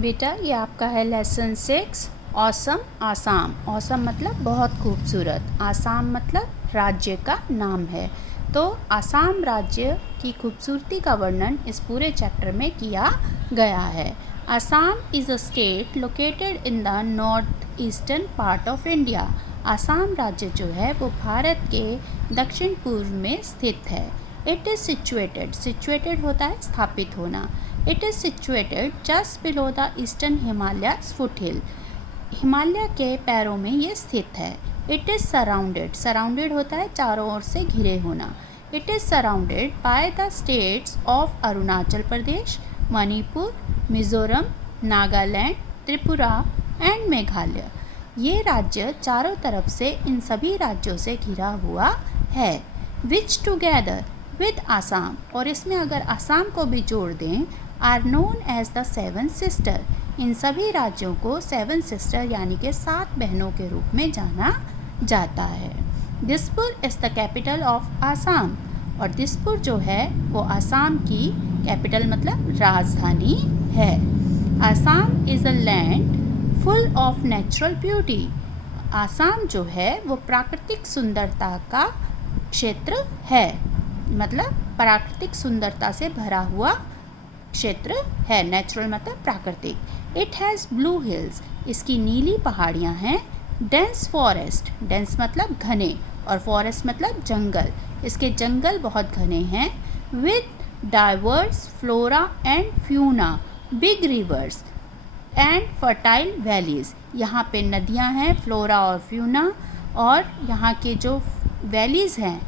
बेटा ये आपका है लेसन 6 ऑसम आसाम। ऑसम मतलब बहुत खूबसूरत, आसाम मतलब राज्य का नाम है। तो आसाम राज्य की खूबसूरती का वर्णन इस पूरे चैप्टर में किया गया है। Assam is a state located in the north eastern part of India. Assam राज्य जो है वो भारत के दक्षिण पूर्व में स्थित है। इट इज़ सिचुएटेड होता है स्थापित होना। It is situated just below the eastern Himalayas foothill. Himalaya के पैरों में ये स्थित है। इट इज़ सराउंडेड होता है चारों ओर से घिरे होना। It is surrounded by the states of Arunachal Pradesh, Manipur, Mizoram, Nagaland, Tripura and Meghalaya. ये राज्य चारों तरफ से इन सभी राज्यों से घिरा हुआ है। विच टुगेदर विद आसाम, और इसमें अगर आसाम को भी जोड़ दें, are known as the 7 sister. इन सभी राज्यों को 7 सिस्टर यानी कि 7 बहनों के रूप में जाना जाता है। Dispur is the capital of Assam, और दिसपुर जो है वो आसाम की कैपिटल मतलब राजधानी है। Assam is a land full of natural beauty. Assam जो है वो प्राकृतिक सुंदरता का क्षेत्र है, मतलब प्राकृतिक सुंदरता से भरा हुआ क्षेत्र है। नेचुरल मतलब प्राकृतिक। इट हैज़ ब्लू हिल्स, इसकी नीली पहाड़ियाँ हैं। डेंस फॉरेस्ट, डेंस मतलब घने और फॉरेस्ट मतलब जंगल, इसके जंगल बहुत घने हैं। With diverse flora and fauna, big reverse and fertile valleys. यहाँ पे नदियाँ हैं, फ्लोरा और फ्यूना, और यहाँ के जो वैलीज़ हैं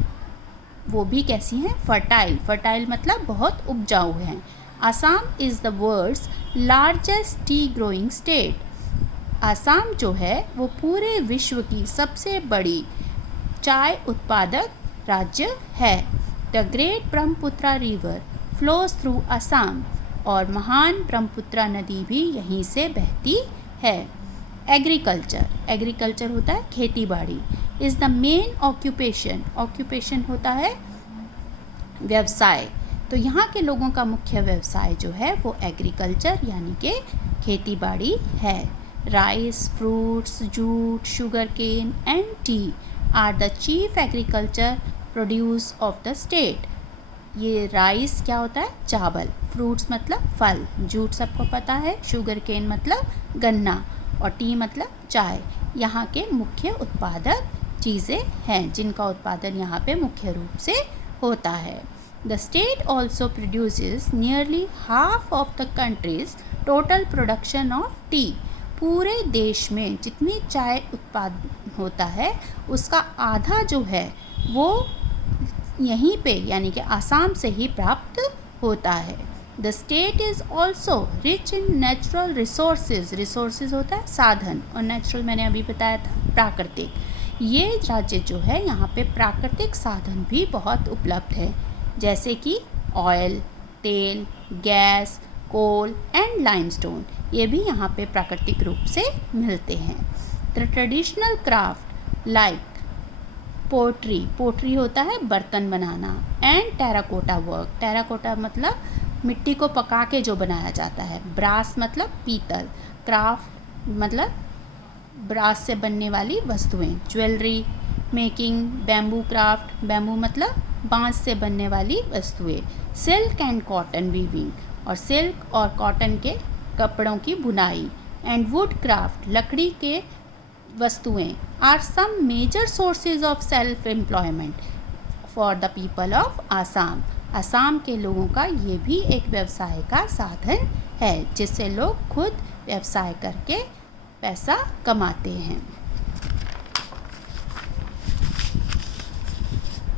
वो भी कैसी हैं, फर्टाइल मतलब बहुत उपजाऊ हैं। Assam is the world's largest tea growing state. Assam जो है वो पूरे विश्व की सबसे बड़ी चाय उत्पादक राज्य है। The great Brahmaputra river flows through Assam, और महान ब्रह्मपुत्रा नदी भी यहीं से बहती है। एग्रीकल्चर होता है खेती बाड़ी। इज़ द मेन ऑक्यूपेशन होता है व्यवसाय। तो यहाँ के लोगों का मुख्य व्यवसाय जो है वो एग्रीकल्चर यानी कि खेती बाड़ी है। Rice, fruits, jute, sugarcane and tea are the chief agriculture produce of the state. ये राइस क्या होता है, चावल, फ्रूट्स मतलब फल, जूट सबको पता है, शुगर केन मतलब गन्ना, और टी मतलब चाय। यहाँ के मुख्य उत्पादक चीज़ें हैं जिनका उत्पादन यहाँ पे मुख्य रूप से होता है। The state also produces nearly half of the countries total production of T. पूरे देश में जितनी चाय उत्पादन होता है उसका आधा जो है वो यहीं पे यानी कि आसाम से ही प्राप्त होता है। The state is also rich in natural resources होता है साधन, और नेचुरल मैंने अभी बताया था प्राकृतिक। ये राज्य जो है यहाँ पे प्राकृतिक साधन भी बहुत उपलब्ध है, जैसे कि ऑयल, तेल, गैस, कोल एंड लाइमस्टोन, ये भी यहाँ पे प्राकृतिक रूप से मिलते हैं। The traditional craft like pottery होता है बर्तन बनाना, एंड टेराकोटा वर्क, टेराकोटा मतलब मिट्टी को पका के जो बनाया जाता है, ब्रास मतलब पीतल, क्राफ्ट मतलब ब्रास से बनने वाली वस्तुएं, jewellery making, bamboo craft, bamboo मतलब बांस से बनने वाली वस्तुएं, सिल्क एंड कॉटन वीविंग, और सिल्क और कॉटन के कपड़ों की बुनाई, एंड वुड क्राफ्ट लकड़ी के वस्तुएं are some major sources of self employment for the people of Assam. Assam के लोगों का ये भी एक व्यवसाय का साधन है जिससे लोग खुद व्यवसाय करके पैसा कमाते हैं।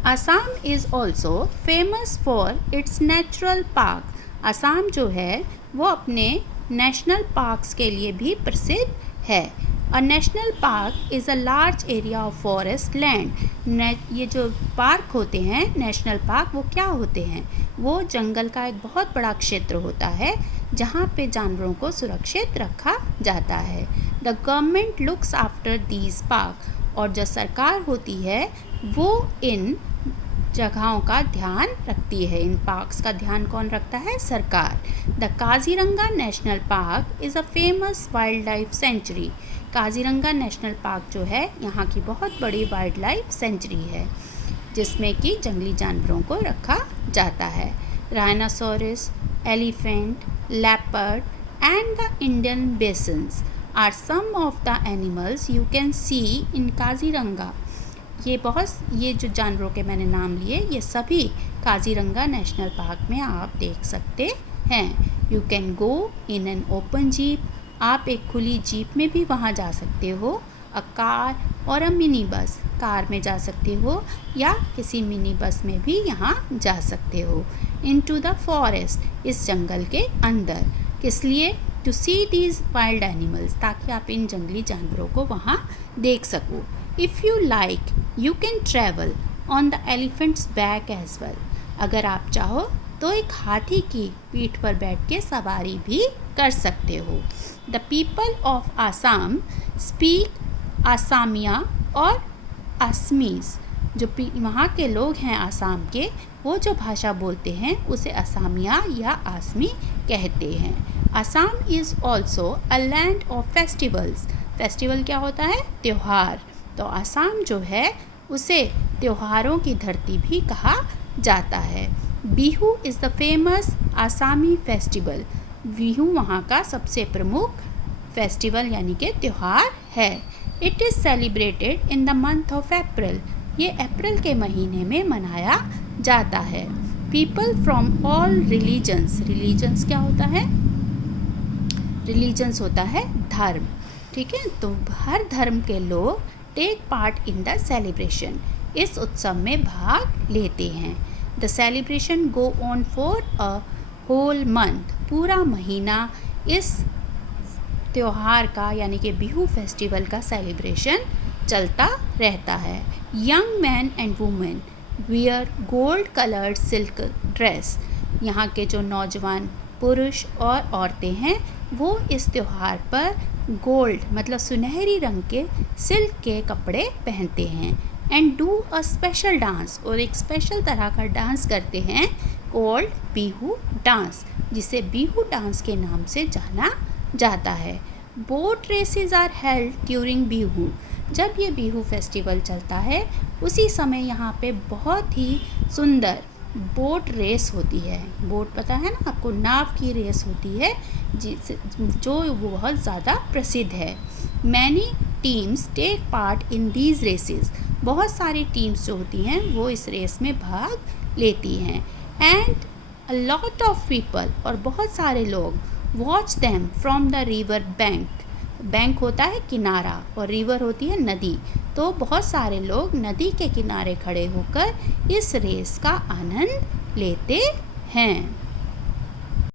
Assam is also famous for its natural park. Assam जो है वो अपने नेशनल पार्क्स के लिए भी प्रसिद्ध है। A national park is a large area of forest land. ये जो पार्क होते हैं नेशनल पार्क, वो क्या होते हैं, वो जंगल का एक बहुत बड़ा क्षेत्र होता है जहाँ पे जानवरों को सुरक्षित रखा जाता है। The government looks after these park, और जो सरकार होती है वो इन जगहों का ध्यान रखती है। इन पार्क्स का ध्यान कौन रखता है? सरकार। The Kaziranga national park is a famous wild life sanctuary. Kaziranga national park जो है यहाँ की बहुत बड़ी वाइल्ड लाइफ सेंचुरी है, जिसमें कि जंगली जानवरों को रखा जाता है। Rhinoceros, elephant, leopard and the Indian bisons are some of the animals you can see in Kaziranga. ये जो जानवरों के मैंने नाम लिए, ये सभी काजीरंगा नेशनल पार्क में आप देख सकते हैं। You can go in an open jeep. आप एक खुली जीप में भी वहाँ जा सकते हो। अ कार और अ मिनी बस, कार में जा सकते हो या किसी मिनी बस में भी यहाँ जा सकते हो। इनटू द फॉरेस्ट, इस जंगल के अंदर। किस लिए? To see these wild animals, ताकि आप इन जंगली जानवरों को वहाँ देख सको। If you like you can travel on the elephant's back as well. अगर आप चाहो तो एक हाथी की पीठ पर बैठ के सवारी भी कर सकते हो। The people of Assam speak Asamiya और असमीज़। जो वहाँ के लोग हैं आसाम के, वो जो भाषा बोलते हैं उसे असामिया या आसमी कहते हैं। Assam is also a land of festivals. Festival क्या होता है? त्यौहार। तो आसाम जो है उसे त्योहारों की धरती भी कहा जाता है। Bihu is the famous Asami festival. Bihu वहाँ का सबसे प्रमुख फेस्टिवल यानी कि त्यौहार है। It is celebrated in the month of April. ये अप्रैल के महीने में मनाया जाता है। People from all religions. Religions क्या होता है? रिलीजन्स होता है धर्म, ठीक है। तो हर धर्म के लोग take part in the celebration, इस उत्सव में भाग लेते हैं। The celebration go on for a whole month. पूरा महीना इस त्यौहार का यानी कि बिहू फेस्टिवल का सेलिब्रेशन चलता रहता है। Young man and women wear gold coloured silk dress. यहाँ के जो नौजवान पुरुष और औरतें हैं वो इस त्यौहार पर गोल्ड मतलब सुनहरी रंग के सिल्क के कपड़े पहनते हैं। And do a special dance, और एक स्पेशल तरह का डांस करते हैं कॉल्ड बिहू डांस, जिसे बिहू डांस के नाम से जाना जाता है। Boat races are held during Bihu. जब ये बिहू फेस्टिवल चलता है उसी समय यहाँ पे बहुत ही सुंदर बोट रेस होती है। बोट पता है ना आपको, नाव की रेस होती है जो बहुत ज़्यादा प्रसिद्ध है। Many teams take part in these races. बहुत सारी टीम्स जो होती हैं वो इस रेस में भाग लेती हैं। And a lot of people, और बहुत सारे लोग, watch them from the river bank. Bank होता है किनारा और रिवर होती है नदी। तो बहुत सारे लोग नदी के किनारे खड़े होकर इस रेस का आनंद लेते हैं।